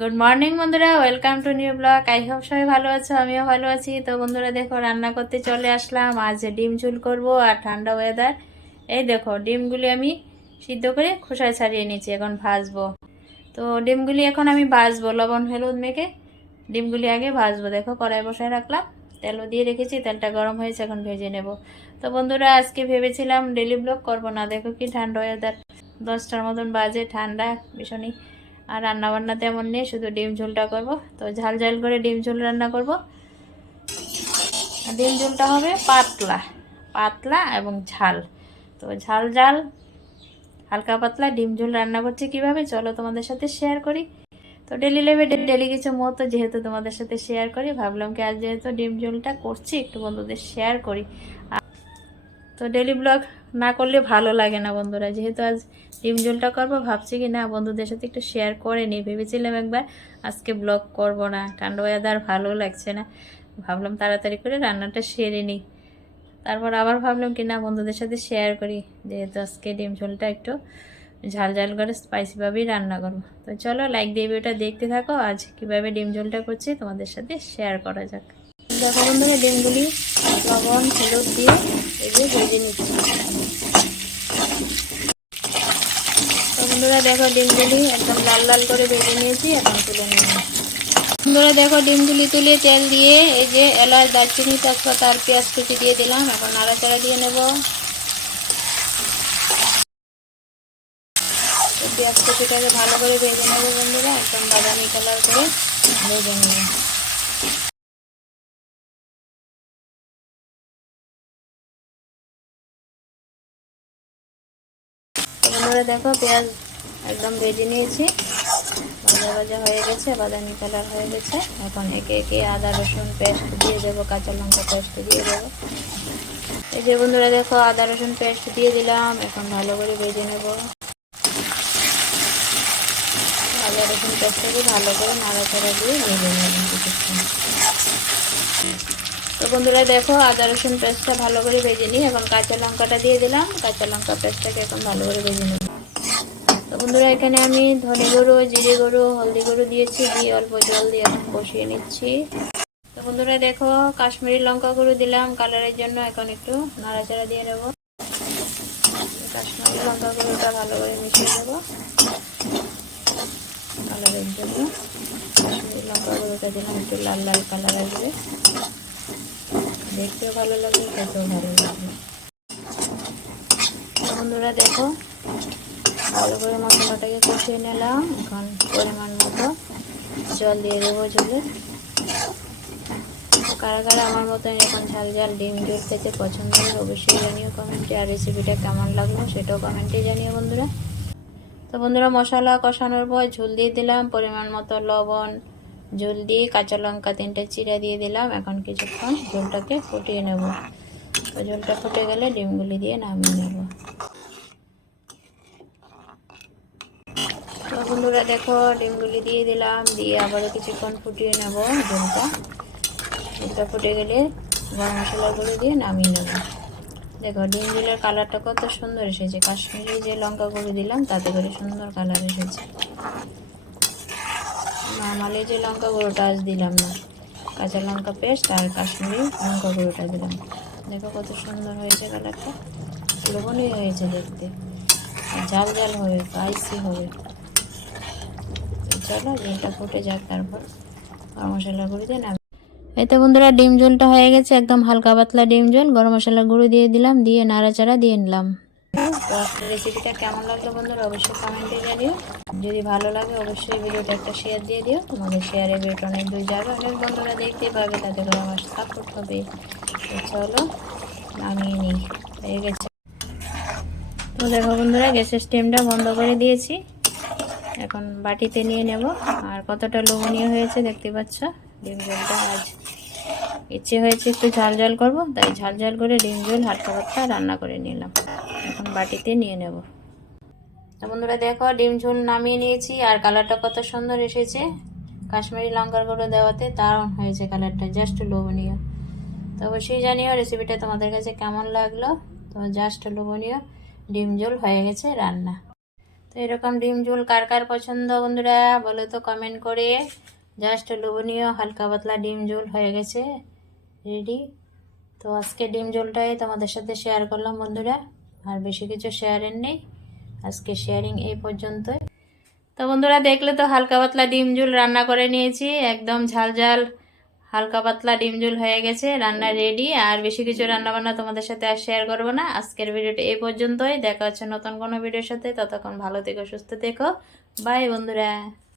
Good morning বন্ধুরা। Welcome to new blog I hope সবাই ভালো আছো, আমিও ভালো আছি। তো বন্ধুরা, দেখো, রান্না করতে চলে আসলাম। আজ ডিম ঝুল করব আর ঠান্ডা ওয়েদার এই দেখো, ডিমগুলি আমি সিদ্ধ করে খোসায় ছাড়িয়ে নিয়েছি, এখন ভাজবো। তো ডিমগুলি এখন আমি ভাজবো, লবণ, হলুদ মেখে ডিমগুলি আগে ভাজবো। দেখো, কড়াই বসায় রাখলাম, তেলও দিয়ে রেখেছি, তেলটা গরম হয়েছে, এখন ভেজে নেব। তো বন্ধুরা, আজকে ভেবেছিলাম ডেলি ব্লগ করব না, দেখো কি ঠান্ডা ওয়েদার দশটার মতন বাজে, ঠান্ডা, ভীষণই আর রান্না বান্না তেমন নেই, শুধু ডিম ঝোলটা করব। তো ঝাল ঝাল করে ডিম ঝোল রান্না করব। ডিম ঝোলটা হবে পাতলা পাতলা এবং ঝাল। তো ঝাল ঝাল, হালকা পাতলা ডিম ঝোল রান্না করছি কীভাবে, চলো তোমাদের সাথে শেয়ার করি। তো ডেলি লেভে ডেলি কিছু মতো যেহেতু তোমাদের সাথে শেয়ার করি, ভাবলাম কি আজ যেহেতু ডিম ঝোলটা করছি, একটু বন্ধুদের শেয়ার করি। তো ডেলি ব্লগ না করলে ভালো লাগে না বন্ধুরা। যেহেতু আজ ডিম ঝোলটা করব, ভাবছি কি না বন্ধুদের সাথে একটু শেয়ার করে নিই। ভেবেছিলাম একবার আজকে ব্লগ করব না। ঠান্ডা ওয়েদার ভালো লাগছে না। ভাবলাম তাড়াতাড়ি করে রান্নাটা সেরে নিই। তারপর আবার ভাবলাম কি না বন্ধুদের সাথে শেয়ার করি। যেহেতু আজকে ডিম ঝোলটা একটু ঝাল ঝাল করে স্পাইসিভাবেই রান্না করব। তো চলো লাইক দিয়ে ভিডিওটা দেখতে থাকো। আজ কীভাবে ডিম ঝোলটা করছি তোমাদের সাথে শেয়ার করা যাক। দেখো বন্ধুরা, ডিমগুলি লবণ, হলুদ দিয়ে যে ভেজে নিচ্ছি। বন্ধুরা দেখো ডিমগুলি একদম লাল লাল করে ভেজে নিয়েছি, এখন তুলে নিয়ে বন্ধুরা দেখো ডিমগুলি তুলে তেল দিয়ে এই যে এলাচ, দারচিনি, তেজপাতা আর পেঁয়াজ কুচি দিয়ে দিলাম, এখন নাড়াচাড়া দিয়ে নেব। পেঁয়াজ কুচিটাকে ভালো করে ভেজে নেব বন্ধুরা, একদম বাদামি কালার করে ভেজে নেব। তো বন্ধুরা দেখো পেঁয়াজ একদম ভেজে নিয়েছি। ভাজা ভাজা হয়ে গেছে, বাদামি কালার হয়ে গেছে। এখন একে একে আদা, রসুন পেস্ট দিয়ে দেবো, কাঁচা লঙ্কা পেস্ট দিয়ে দেবো। এই যে বন্ধুরা দেখো, আদা, রসুন পেস্ট দিয়ে দিলাম, এখন ভালো করে ভেজে নেব। আদা, রসুন পেস্টটাকে ভালো করে নাড়াচাড়া দিয়ে ভেজে নেব কিছুক্ষণ। তো বন্ধুরা দেখো আদা রসুন পেস্টটা ভালো করে ভেজে নিই। এখন কাঁচা লঙ্কাটা দিয়ে দিলাম। কাঁচা লঙ্কা পেস্টটাকে এখন ভালো করে ভেজে নেব। তো বন্ধুরা এখানে আমি ধনে গুঁড়ো, জিরে গুঁড়ো, হলদি গুঁড়ো দিয়েছি, দিয়ে অল্প জল দিয়ে এখন কষিয়ে নিচ্ছি। তো বন্ধুরা দেখো কাশ্মীরি লঙ্কা গুঁড়ো দিলাম। কালারের জন্য এখন একটু নাড়াচাড়া দিয়ে নেব। কাশ্মীরি লঙ্কা গুঁড়োটা ভালো করে মিশিয়ে দেবো কালারের জন্য কাশ্মীরি লঙ্কা গুঁড়োটা দিলাম একটু লাল লাল কালার আসবে। দেখতেও ভালো লাগবে খেতেও ভালো লাগবে তো বন্ধুরা, দেখো, ভালো করে মশলাটাকে কষিয়ে নিলাম। এখন পরিমাণ মতো জল দিয়ে দেবো ঝোলে কারা কারা আমার মতো এরকম ঝাল ঝাল ডিম ঝোল খেতে পছন্দ করে, অবশ্যই জানিও কমেন্টে আর রেসিপিটা কেমন লাগল সেটাও কমেন্টে জানিও বন্ধুরা। তো বন্ধুরা, মশলা কষানোর পর ঝোল দিয়ে দিলাম, পরিমাণ মতো লবণ ঝোল দিয়ে কাঁচা লঙ্কা, তিনটে চিরা দিয়ে দিলাম। এখন কিছুক্ষণ ঝোলটাকে ফুটিয়ে নেব। ঝোলটা ফুটে গেলে ডিমগুলি দিয়ে নামিয়ে নেব। বন্ধুরা দেখো, ডিমগুলি দিয়ে দিলাম। দিয়ে আবারও কিছুক্ষণ ফুটিয়ে নেব ঝোলটা ঝোলটা ফুটে গেলে গরম মশলাগুলো দিয়ে নামিয়ে নেব। দেখো ডিম কালারটা কত সুন্দর এসেছে। কাশ্মীরি যে লঙ্কা গুঁড়ো দিলাম, তাতে করে সুন্দর কালার এসেছে। নর্মালি যে লঙ্কা গুঁড়োটা আজ দিলাম না। কাঁচা লঙ্কা পেস্ট আর কাশ্মীরি লঙ্কা গুঁড়োটা দিলাম। দেখো কত সুন্দর হয়েছে কালারটা। লোভনীয় হয়েছে দেখতে। ঝাল ঝাল হবে স্পাইসি হবে। চলো ডিমটা ফুটে যাক তারপর। গরম মশলা গুঁড়ো দিয়ে নাম এই তো বন্ধুরা, ডিম ঝোলটা হয়ে গেছে। একদম হালকা পাতলা ডিম ঝোল। গরম মশলা গুঁড়ো দিয়ে দিলাম, দিয়ে নাড়াচাড়া দিয়ে নিলাম। রেসিপিটা কেমন লাগল বন্ধুরা, অবশ্যই কমেন্টে জানিও। যদি ভালো লাগে, অবশ্যই ভিডিওটা একটা শেয়ার দিয়ে দিও। তোমাদের শেয়ারে ভিডিওটা অনেক দূর যাবে। অনেক বন্ধুরা দেখতে পাবে তাতে করে আমার সাপোর্ট হবে। চলো, নামিয়ে নিই। হয়ে গেছে। তো দেখো বন্ধুরা, গ্যাসের স্টেমটা বন্ধ করে দিয়েছি। এখন বাটিতে নিয়ে নেব। আর কতটা লোভনীয় হয়েছে দেখতে পাচ্ছ? ডিম ঝোলটা আজ ইচ্ছে হয়েছে একটু ঝাল ঝাল করব, তাই ঝাল ঝাল করে ডিম ঝোল হালকা পাতলা রান্না করে নিলাম। এখন বাটিতে নিয়ে নেব। তো বন্ধুরা দেখো, ডিম ঝোল নামিয়ে নিয়েছি, আর কালারটা কত সুন্দর এসেছে। কাশ্মীরি লঙ্কার গুঁড়ো দেওয়াতে দারুণ হয়েছে কালারটা জাস্ট লোভনীয়। তো অবশ্যই জানিও রেসিপিটা তোমাদের কাছে কেমন লাগল। তো জাস্ট লোভনীয় ডিম ঝোল হয়ে গেছে রান্না। তো এরকম ডিম ঝোল কার কার পছন্দ বন্ধুরা, বলো তো কমেন্ট করে। জাস্ট লোভনীয় হালকা পাতলা ডিম ঝোল হয়ে গেছে রেডি তো আজকে ডিম ঝোলটাই তোমাদের সাথে শেয়ার করলাম বন্ধুরা। আর বেশি কিছু শেয়ারের নেই। আজকে শেয়ারিং এই পর্যন্তই। তো বন্ধুরা, দেখলে তো হালকা পাতলা ডিম ঝুল রান্না করে নিয়েছি। একদম ঝাল ঝাল, হালকা পাতলা ডিম ঝুল হয়ে গেছে, রান্না রেডি আর বেশি কিছু রান্না বান্না তোমাদের সাথে আর শেয়ার করব না। আজকের ভিডিওটা এই পর্যন্তই। দেখা হচ্ছে নতুন কোনো ভিডিওর সাথে। ততক্ষণ ভালো থেকো, সুস্থ থেকো। বাই বন্ধুরা।